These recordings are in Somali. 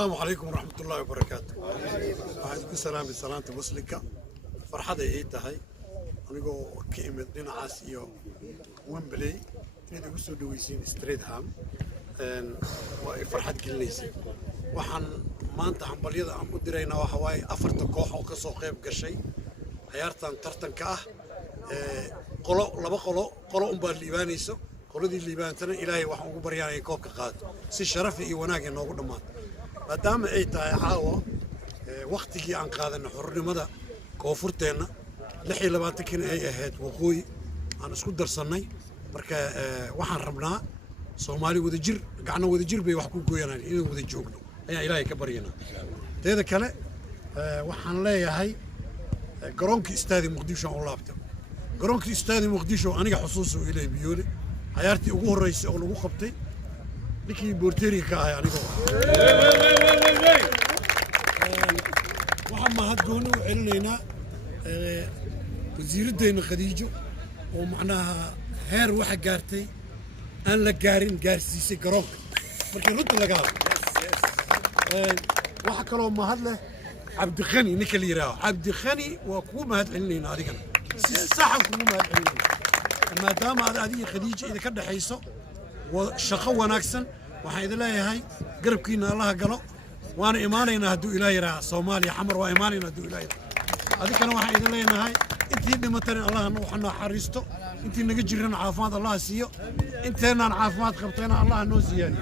السلام عليكم ورحمة الله وبركاته. وعليكم السلام بسلامة مسلكة. فرحة هاي أنا جو كيمة دينا عاسيو ويمبلي إني دوسو دويسين ستريت هام وفرحة كليسي وحن ما أنت عم بليض عم مديرينا وحواي أفرت كوح وكسو قيب كشي عيارتان ترتن كاه قلو لبا قلو أمبار ليبانيسو قلودي الليبان تنا إلهي وحن بريان يكوب كقاد سي شرف إي وناقي نوغو دمات maadaama ay tahay caawa waqtigii aan qaadanay xornimada koonfurteena 26 ay ahayd waqooyi aan isku darsanay marka waxaan rabnaa Soomaali wada jir gacno wada jir bay wax ku gooyanaan inaan wada joogno ayaa Ilaahay ka baryanaa teeda kale waxaan leeyahay garoonka istaadi Muqdisho oo laabta garoonka istaadi Muqdisho aniga xusuus u ilaahay biyoole ciyaartii ugu horeysay oo lagu qabtay لكن بورتيري كاه يعني وحما هدونو علينا وزير الدين خديجة ومعناها هير واحد قارتي أنا لقارين قارسيسي قروك لكن رد لقاه واحد كلام ما هدله عبد الغني نكلي راه عبد الغني وكوما هاد علينا هذيك صح كوما هاد علينا ما دام هذه خديجة إذا كان حيصو وشقة وناكسن وحيد الله هاي قرب كينا الله قالوا وانا ايمانينا هدو الهي راه صومالي حمر وايمانينا هدو الهي هذيك انا وحيد الله هاي انت مثلا الله نوحنا حريستو انت نجي جيران عافماد الله سيو انتنا عافماد قبطينا الله نو زيادة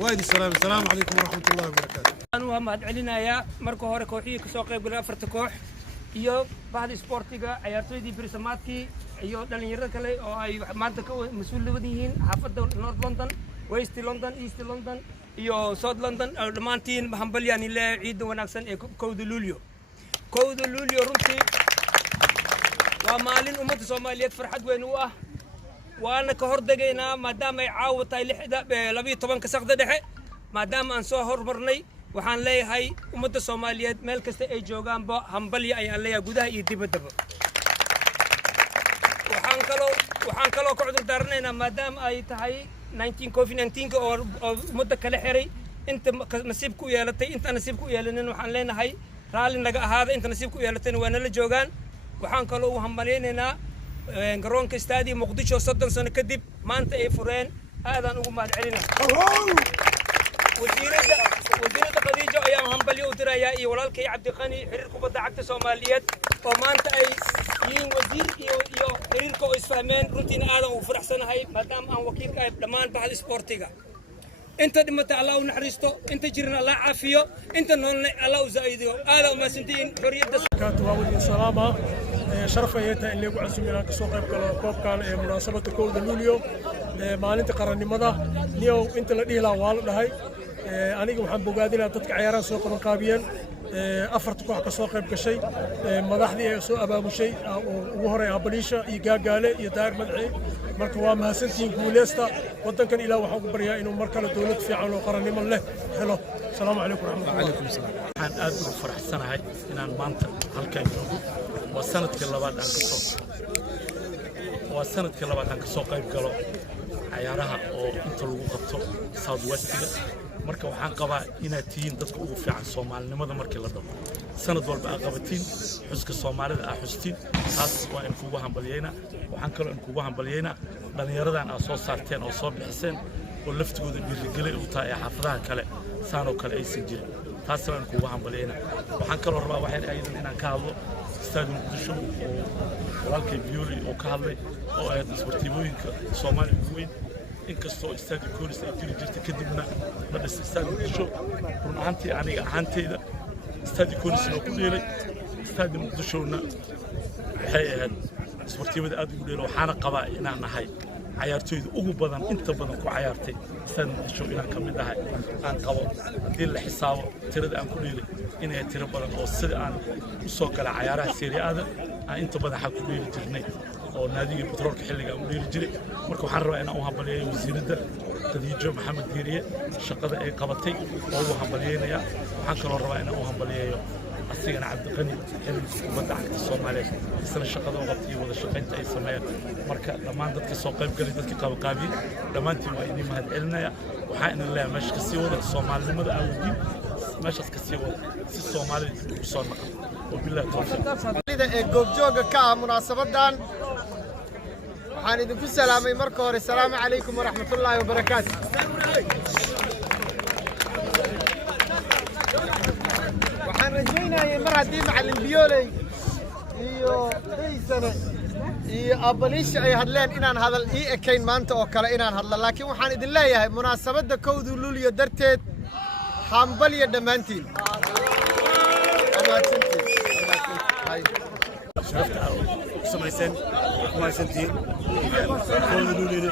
وايد السلام عليكم ورحمه الله وبركاته انا ما علينا يا marka hore kooxii ka soo qayb galay afarta koox iyo bahda sportiga ciyaartoydii Brisamaadkii iyo dhalinyarada kale oo ay maanta ka mas'uul yihiin xaafadda North London West London East London iyo South London dhamaantiin hambalyaani la ciid wanaagsan ee kowda luulyo runtii waa maalin ummadda Soomaaliyeed farxad weyn u ah waana ka hordageynaa maadaama ay caawatay 12 saqda dhexe maadaama aan soo hormarnay waxaan leeyahay ummadda Soomaaliyeed meel kasta ay joogaanba hambalyo ayaan leeyahay gudaha iyo dibaddaba waxaan kaloo ka cudur daaranaynaa maadaama ay tahay COVID-19 oo muddo kala xiray inta nasiib ku yeelatay inta nasiib ku yeelanin waxaan leenahay raali naga ahaada inta nasiib ku yeelatay waa nala joogaan waxaan kaloo u hambaleynaynaa garoonka istaadi Muqdisho 30 sano kadib maanta ay fureen aadaan ugu mahad celinaa wasiirada Khadiija ayaan hambalyo u dirayaa iyo walaalkay Cabdi Qani xiriir kubadda cagta Soomaaliyeed oo maanta ay yihiin wasiir iyo xiriirka oo isfahmeen runtiina aadan u faraxsanahay maadaama aan wakiilka ah dhammaan bahda sportiga inta dhimata Allah u naxariisto inta jirna Allah caafiyo inta noolna Allah u zaa'idiyo aadan ma santiin xorriyadda kaatu waa wadi salaama sharaf ayta in lagu casuumina ka soo qayb galo koobkan ee munaasabada kowda luulyo maalinta qarannimada niyow inta la dhihla waa la dhahay aniga waxaan bogaadinaa dadka ciyaaraha soo qaban qaabiyeen afarta koox ka soo qayb gashay madaxdii ay soo abaamushay ugu horay Abaliisha iyo Gaagaale iyo Daayir Madci marka waa mahadsantiin guuleysta wadankan ilaa waxa uu baryaa inuu mar kale dawlad fiican oo qarannimo leh helo salaamu calaykum waraxmatullaahi waxaan aad ugu faraxsanahay inaan maanta halkan joogo waa sanadkii labaad aan ka soo qayb galo ciyaaraha oo inta lagu qabto South Westiga marka waxaan qabaa inaad tihiin dadka ugu fiican Soomaalinimada markii la dhaho sanad walba aad qabatiin xuska Soomaalida aad xustiin taas waa in kugu hambalyeynaa waxaan kaloo in kugu hambalyeynaa dhalinyaradan aad soo saarteen oo soo bixiseen oo laftigooda dhiirigelin u tahay xaafadaha kale saanoo kale aysan jirin taas waa in kugu hambalyeynaa waxaan kaloo rabaa waxaan aydan inaan ka hadlo istaadi Muqdisho oo walaalkay Biyoli oo ka hadlay oo ay isbartiibooyinka Soomaaliya ugu weyn inkastoo istaadi koolis ay jiri jirtay kadibna la dhisay istaadi Muqdisho run ahaantii aniga ahaantayda istaadi koolis oo ku dheelay istaadi Muqdishona waxay ahayd isbartiibada aad ugu dheelo waxaana qabaa inaan nahay ciyaartooyda ugu badan inta badan ku ciyaartay istaadi Muqdisho inaan ka mid ahay aan qabo haddii la xisaabo tirada aan ku dheelay inay tiro badan oo sida aan u soo galay ciyaaraha Serie A-da aan inta badan xaq ku dheeli jirnay oo naadiga Petroolka xilliga u dheeli jiray marka waxaan rabaa inaan u hambalyeeyo wasiirada Khadiija Maxamed Diiriye shaqada ay qabatay oo u hambalyeynaya waxaan kaloo rabaa inaan u hambalyeeyo asigana cabdiqani kubadda cagta soomaaliyeed isla shaqada u qabtay wada shaqaynta ay sameeyeen marka dhammaan dadka soo qayb galay dadka qabanqaabiyey dhammaantiin waa idin mahad celinaya waxaa idin leeyahay meesha kasii wada soomaalinimada awdiin meeshaas kasii wada si soomaalida u soo naqan wabillahi tawfiiq ee goobjooga ka ah munaasabadan waxaan idinku salaamay marka hore salaamu calaykum waraxmatullaahi wabarakaatu waxaan rajaynayay mar haddii macallin biyooley iyo daysane iyo abbaliisha ay hadleen inaan hadal ii ekayn maanta oo kale inaan hadla laakiin waxaan idin leeyahay munaasabadda 1 luulyo darteed hambalyo dhammaantiin سمعتين ما سنتين كل دولين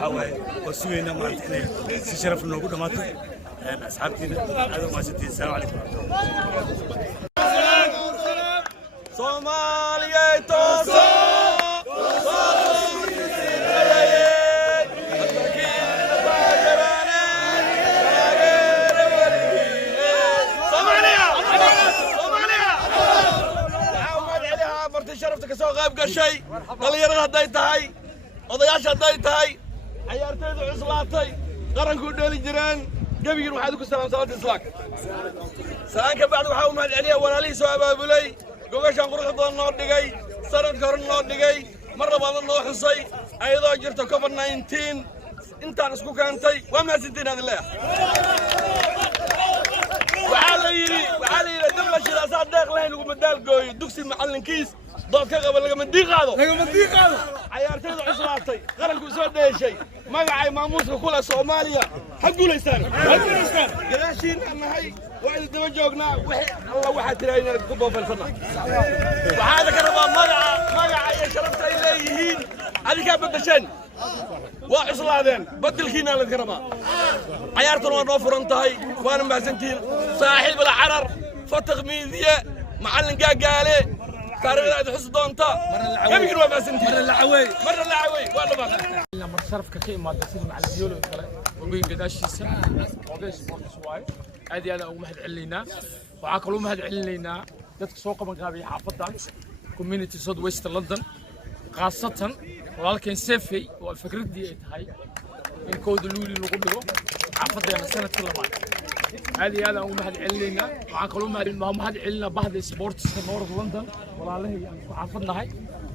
حواي وسوينا ما عندنا شرف إنه قد ماتوا أصحابتي هذا ما سنتين السلام عليكم Somalia toso شرفتك سو غاب قشي دليرada haday tahay odayaasha haday tahay ciyaartooyda cuslaatay qaranku dheeli jireen gabigan waxaad ku salaamsan islaak salaanka bacdi waxa uu mahad celiya walaalihiisa soo abaabulay gogashan quruxda badan noo dhigay sanadka hore noo dhigay mar labaad noo xusay ayadoo jirto COVID-19 intaan isku keentay waa mahadsantiin aad leeyahay waxaa la yiri dawla shiraasaad deeq lahayn lagu madaal gooyo dugsi macallinkiis dood ka qaba lagama diiqaado ciyaartooyda cuslaatay qaranku soo dheeshay magacay maamuuska kula Soomaaliya ha guuleystaan gadaashiin annahay waa idin daba joognaa wixii alla waxa tiraayna ku boofalsana waxaana ka rabaa magaca iyo sharafta ay leeyihiin adiga badashan waa cuslaadeen badalkiina la karama ciyaartuna waa noo furan tahay waana mahadsantiin saaxiib la carar fataq miidiya macallin gaagaale كاريرا تحس دونتا يمكن ما بسنتي مرة العوي ولا ما لما صرف كثير ما تصير مع البيولو وبين قداش السنة وقاش سبورت شوي هذه أول مهد علينا وعاقلوا مهد علينا دتك سوق من غابي حافظان كوميونيتي سود ويست لندن خاصة ولكن سيفي والفكرة دي هاي الكود اللولي نقوله حافظنا سنة كل مرة هذه أول مهد علينا وعاقلوا مهد علينا بعض سبورت نورث لندن والله يعني حافظنا هاي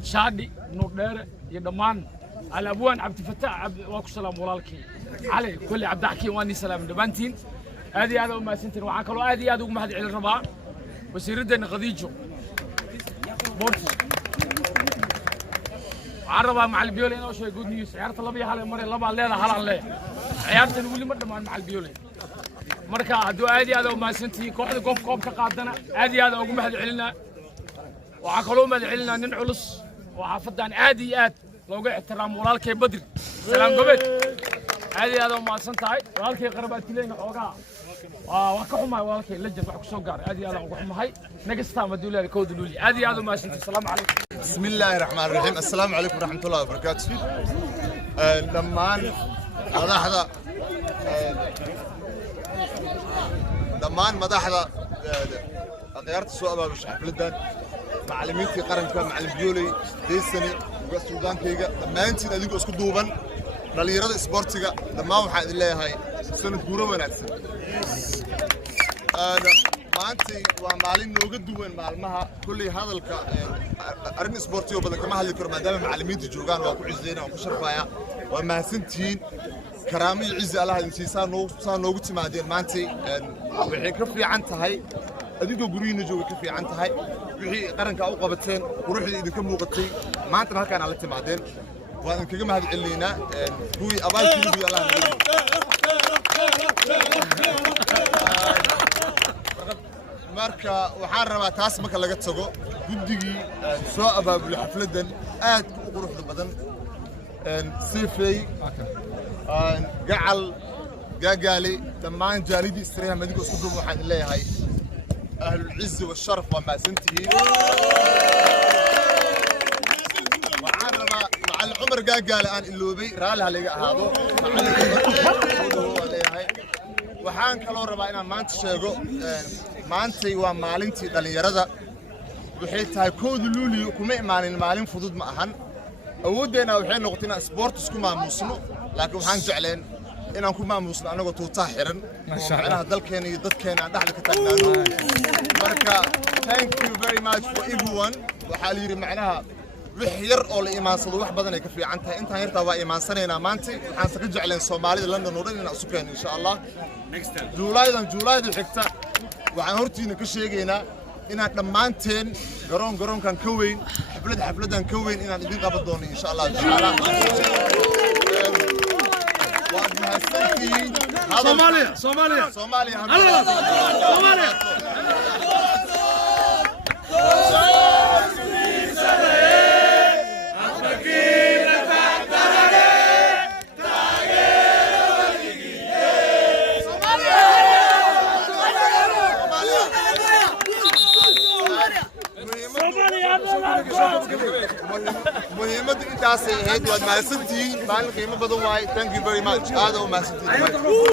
شادي نور دير يدمان على أبوان عبد الفتاح واكو سلام ولالكي علي كل عبد حكي واني سلام دبانتين هذه ما سنتين وعاكلوا هذه ما هذه على الرباع بس يردنا غديجو بورتي عربا مع البيولين او شيء جود نيوز عيارة الله بيها على مرة لبا ليلة هلا عليه عيارة الولي مرة مع البيولين مركا هدو هذه ما سنتين كوحد كوب كقادنا هذه ما هذه علينا وعاكلوا ما علينا ننعلص وحافظنا عاديات لو قاعد احترام ولالكي بدري سلام قبل هذه ما سنتهاي ولالكي قربات لنا حوقها وكحما ولالكي لجن وحكو سو غار هذه وكحما هاي نقصتا مدوله كود لولي هذه ما سنتي السلام عليكم بسم الله الرحمن الرحيم السلام عليكم ورحمه الله وبركاته دمان مدحدا غيرت سو ابا حفلدان معلمينتي قرنكا معلم بيولي ديسني وسودانكيغا دمانتين اديغو اسku duuban dhalinyarada isboortiga dhamaan waxa idin leeyahay sanad guuro wanaagsan maanta waa maalin nooga duwan maalmaha kulli hadalka arin isboortiga badan kama hadli karo maadaama macallimiinta joogaan waa ku ciiseena oo ku sharfaya waa mahadsantiin karaamo iyo ciise Allah idin siisaa noogu timaadeen maanta waxay ka fiican tahay adigoo guriina jooga ka fiican tahay wixii qaranka u qabateen quruxdii idinka muuqatay maanta halkaan aan la timaadeen waan idinkaga mahad celinaynaa kuwii abaalkiisu Allah marka waxaan rabaa taas marka laga tago guddigii soo abaabulay xafladan aad u quruxda badan sifay gacal gaagaali dhammaan jaalidii istreeha madiga isku duub waxaan leeyahay أهل العز والشرف وما سنتهين وعربة مع العمر قال الآن اللوبي رالها اللي هذا waxaan kaloo rabaa inaan maanta sheego maantay waa maalintii dhalinyarada waxay tahay 1 Luulyo kuma imaanin maalin fudud ma ahan awooddeena waxay noqotay inaan sport isku maamusno laakiin waxaan jecleen inaan ku maamusno anagoo tuutaha xiran macnaha dalkeena iyo dadkeena aan dhaxda ka taagnaano marka thank you very much for everyone waxaa la yiri macnaha wix yar oo la imaansado wax badan ay ka fiican tahay intaan yartaa waa imaansanaynaa maanta waxaan saka jecleen Soomaalida London oo dhan inaan isu keeno insha Allah Juulaayda xigta waxaan hortiina ka sheegaynaa inaan dhammaanteen garoonkan ka weyn xafladan ka weyn inaan idin qaban doono insha Allah taala Soomaaliya muhiimadda intaas ay ahayd waad mahadsantihiin maalin qiimo badan waaye thank you very much aad u mahadsantihiin